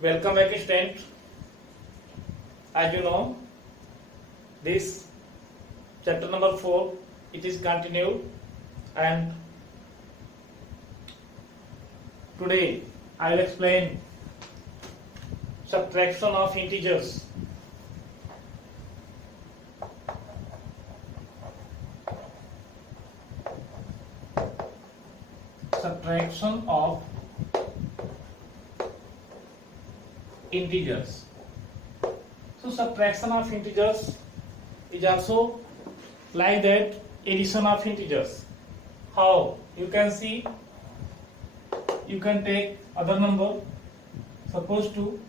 Welcome back, student. As you know, this chapter number 4 it is continued, and today I will explain subtraction of integers. Subtraction of integers. So subtraction of integers is also like that addition of integers. How? You can see, you can take other number, suppose to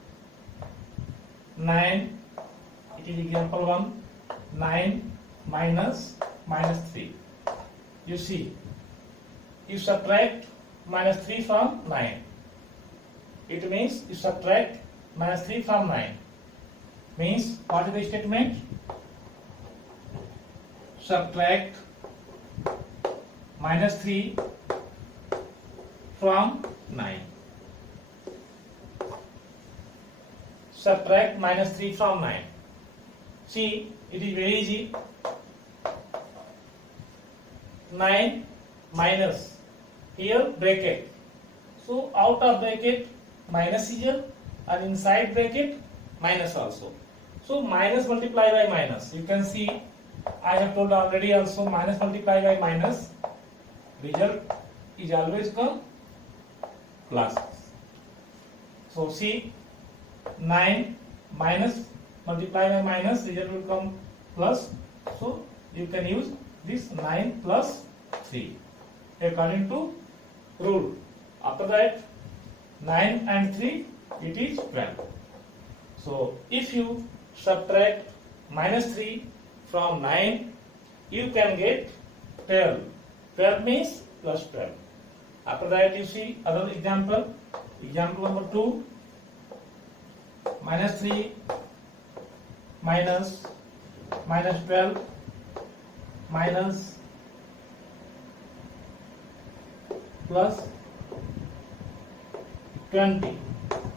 9, it is example 1, 9 minus 3. You see, you subtract minus 3 from 9. It means you subtract minus 3 from 9. Means what is the statement? Subtract minus 3 from 9. Subtract minus 3 from 9. See, it is very easy. 9 minus, here bracket. So out of bracket minus is here, and inside bracket minus also. So minus multiply by minus. You can see, I have told already also, minus multiply by minus, result is always come plus. So see, 9 minus multiply by minus, result will come plus. So you can use this 9 plus 3 according to rule. After that, 9 and 3, it is 12. So if you subtract minus 3 from 9, you can get 12. 12 means plus 12. After that, you see other example. Example number 2, minus 3 minus 12 minus plus 20.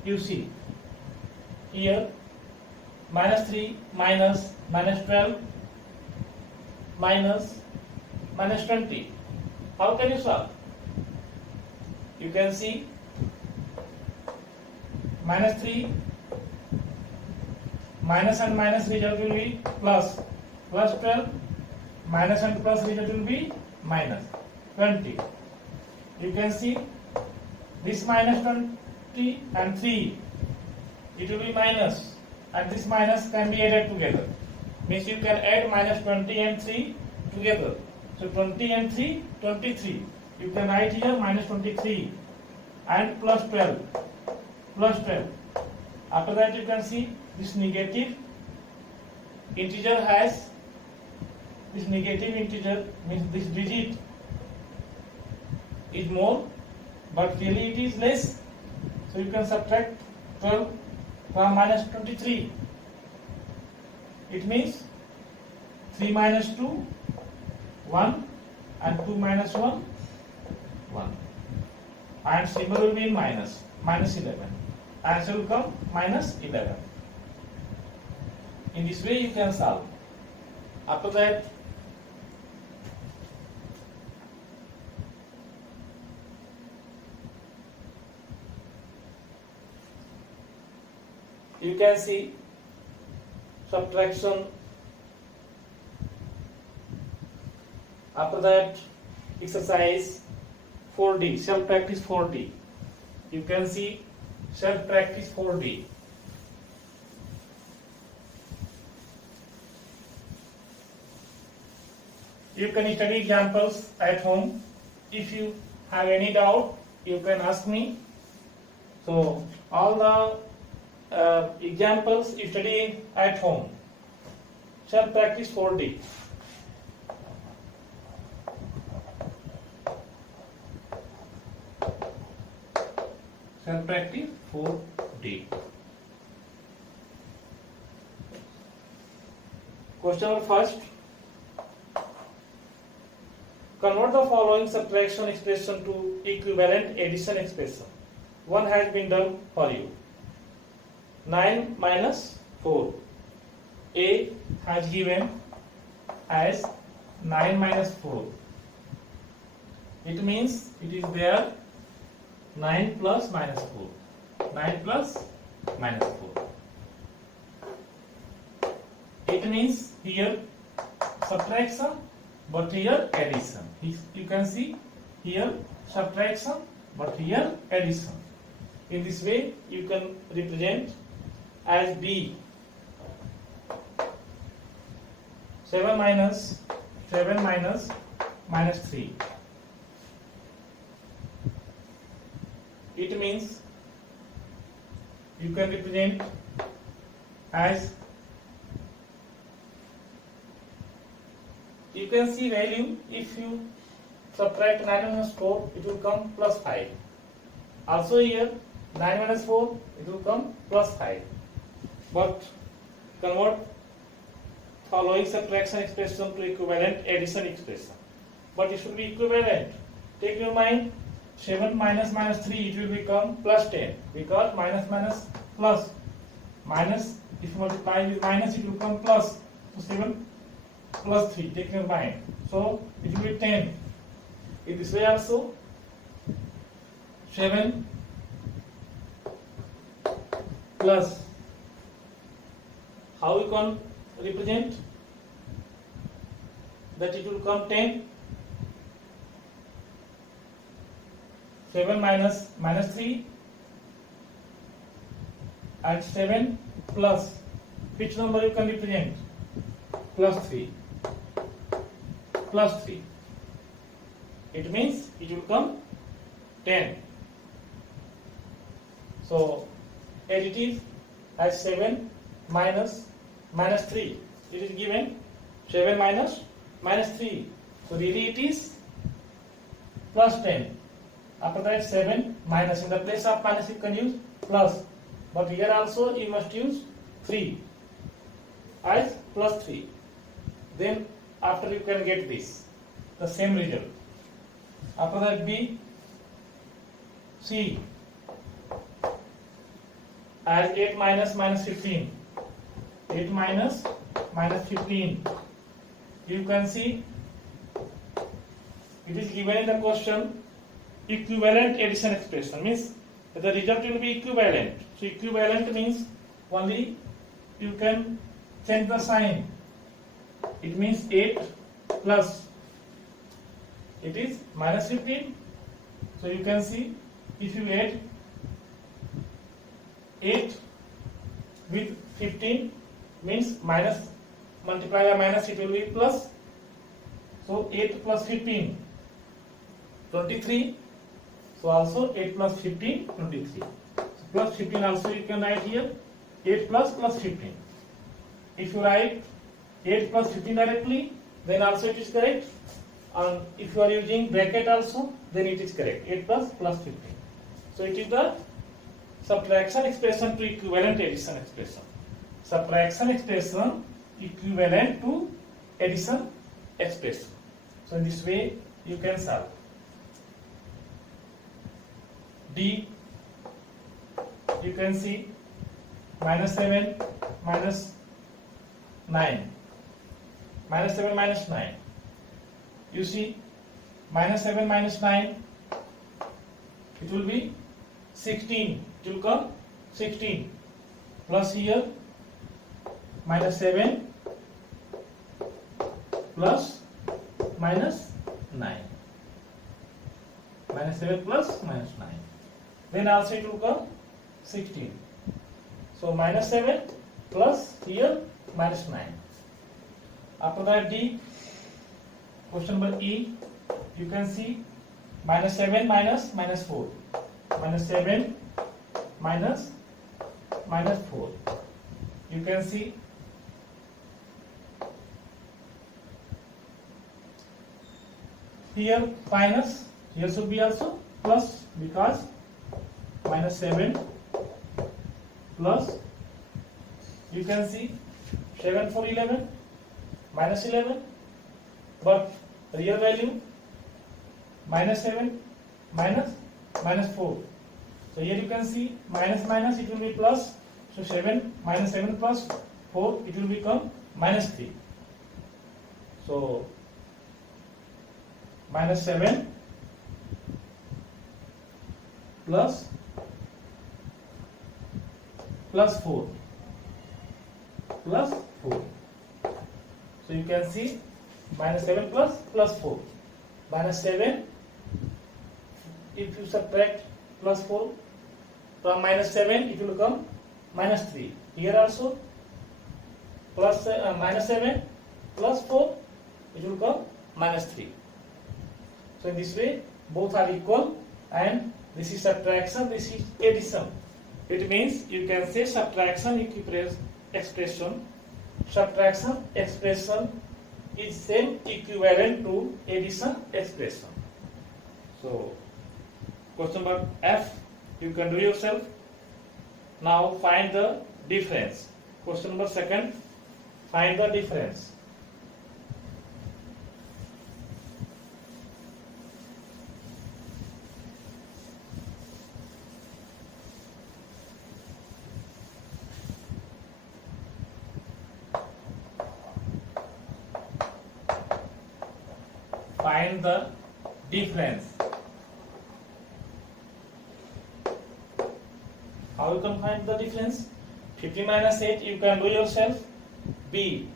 You see here, minus 3 minus 12 minus 20. How can you solve? You can see minus 3 minus and minus result will be plus 12, minus and plus result will be minus 20. You can see this minus 20 and 3, it will be minus, and this minus can be added together. Means you can add minus 20 and 3 together. So 20 and 3, 23. You can write here minus 23 and plus 12. After that, you can see this negative integer has, this negative integer means this digit is more, but really it is less. So you can subtract 12 from minus 23. It means 3 minus 2, 1, and 2 minus 1, 1. And symbol will be in minus 11. Answer will come minus 11. In this way you can solve. After that, you can see subtraction. After that, exercise 4D, self practice 4D. You can see self practice 4D. You can study examples at home. If you have any doubt, you can ask me. So all the examples you study at home. Self practice 4D. Self practice 4D. Question number first. Convert the following subtraction expression to equivalent addition expression. One has been done for you. 9 minus 4. A has given as 9 minus 4. It means it is there 9 plus minus 4. 9 plus minus 4. It means here subtraction, but here addition. You can see here subtraction, but here addition. In this way, you can represent as B. 7 minus minus 3. It means you can represent as, you can see value, if you subtract 9 minus 4, it will come plus 5. Also here 9 minus 4, it will come plus 5. But convert following subtraction expression to equivalent addition expression. But it should be equivalent. Take your mind, 7 minus minus 3, it will become plus 10, because minus minus plus. Minus, if you multiply with minus, it will become plus. So 7 plus 3, take your mind. So it will be 10. In this way also, 7 plus, how we can represent that it will come 10. 7 minus minus 3 and 7 plus, which number you can represent? Plus 3. Plus 3. It means it will come 10. So as it is, as 7 minus minus 3, it is given 7 minus minus 3. So really it is plus 10. After that 7 minus, in the place of minus you can use plus. But here also you must use 3 as plus 3. Then after you can get this, the same result. After that B, C as 8 minus minus 15. 8 minus minus 15. You can see it is given in the question equivalent addition expression, means the result will be equivalent. So equivalent means only you can change the sign. It means 8 plus, it is minus 15. So you can see if you add 8 with 15 means minus, multiply by minus, it will be plus. So 8 plus 15, 23. So also 8 plus 15, 23. So plus 15 also you can write here, 8 plus 15. If you write 8 plus 15 directly, then also it is correct. And if you are using bracket also, then it is correct. 8 plus 15. So it is the subtraction expression to equivalent addition expression. Subtraction expression equivalent to addition expression. So in this way you can solve. D, you can see minus 7 minus 9. Minus 7 minus 9. You see minus 7 minus 9, it will be 16. It will come 16. Plus here minus 7 plus minus 9. Minus 7 plus minus 9. Then also it will come 16. So minus 7 plus here minus 9. After that D, question number E, you can see minus 7 minus minus 4. Minus 7 minus minus 4. You can see here minus, here should be also plus, because minus 7 plus, you can see 7 for 11 minus 11, but real value minus 7 minus minus 4. So here you can see minus minus, it will be plus, So 7 minus 7 plus 4, it will become minus 3. So minus 7 plus 4 plus 4. So you can see minus 7 plus 4. Minus 7, if you subtract plus 4 from minus 7, it will come minus 3. Here also plus minus 7 plus 4, it will come minus 3. So in this way both are equal, and this is subtraction, this is addition. It means you can say subtraction expression is same equivalent to addition expression. So question number F, you can do yourself. Now find the difference. Question number second, find the difference. Find the difference. How you can find the difference? 50 minus 8, you can do yourself. B,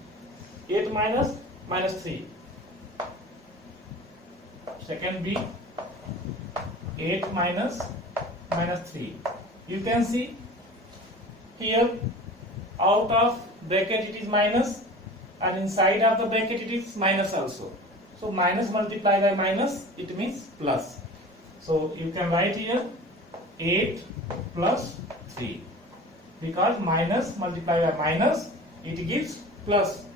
8 minus 3. Second B, 8 minus 3. You can see here out of bracket it is minus, and inside of the bracket it is minus also. So minus multiplied by minus, it means plus. So you can write here 8 plus 3, because minus multiplied by minus, it gives plus.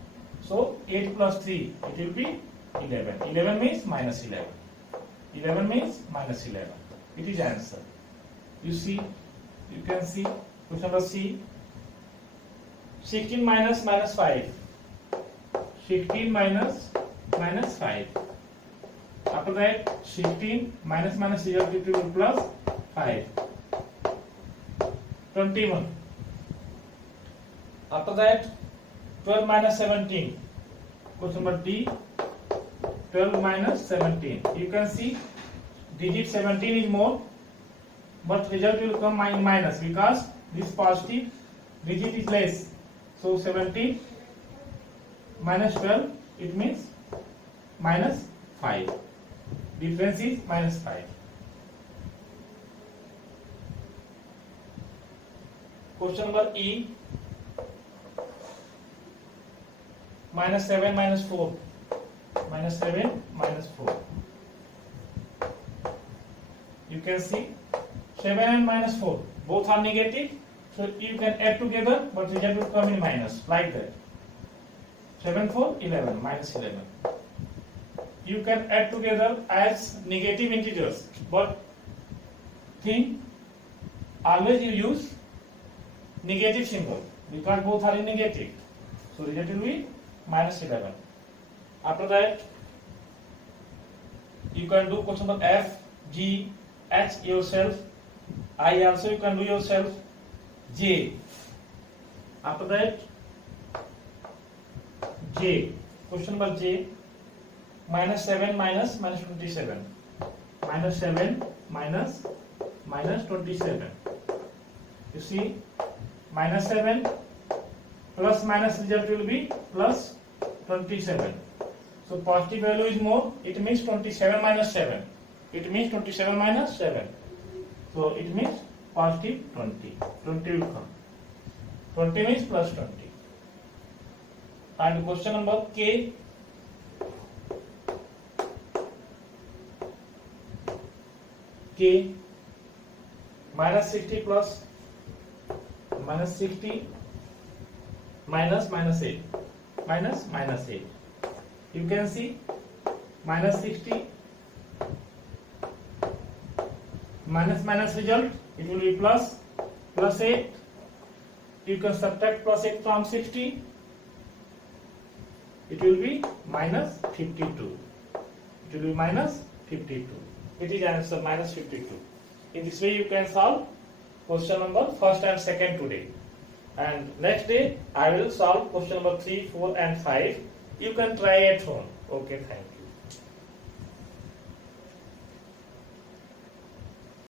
So 8 plus 3, it will be 11. 11 means minus 11. 11 means minus 11. It is answer. You see, you can see question number C. 16 minus 5. 16 minus 5. After that 16 minus 0 to plus 5. 21. After that 12 minus 17. Question number D. 12 minus 17. You can see digit 17 is more, but result will come in minus, because this positive digit is less. So 17 minus 12, it means minus 5. Difference is minus 5. Question number E. Minus 7 minus 4. Minus 7 minus 4. You can see 7 and minus 4 both are negative, so you can add together, but result will come in minus, like that. 7 4 11 minus 11. You can add together as negative integers, but think always you use negative symbol, because both are in negative. So result will be minus 11. After that, you can do question number F, G, H yourself. I also you can do yourself. J. After that, J. Question number J. Minus 7 minus 27. Minus 7 minus 27. You see, minus 7 plus minus result will be plus 27. So positive value is more, it means 27 minus 7. It means 27 minus 7. So it means positive 20. 20 will come. 20 means plus 20. And question number K. K, minus 60 plus minus 60 minus 8. Minus 8. You can see minus 60 minus result, it will be plus 8. You can subtract plus 8 from 60, it will be minus 52. It will be minus 52. It is answer minus 52. In this way you can solve question number first and second today. And next day I will solve question number 3, 4 and 5. You can try at home. Okay, thank you.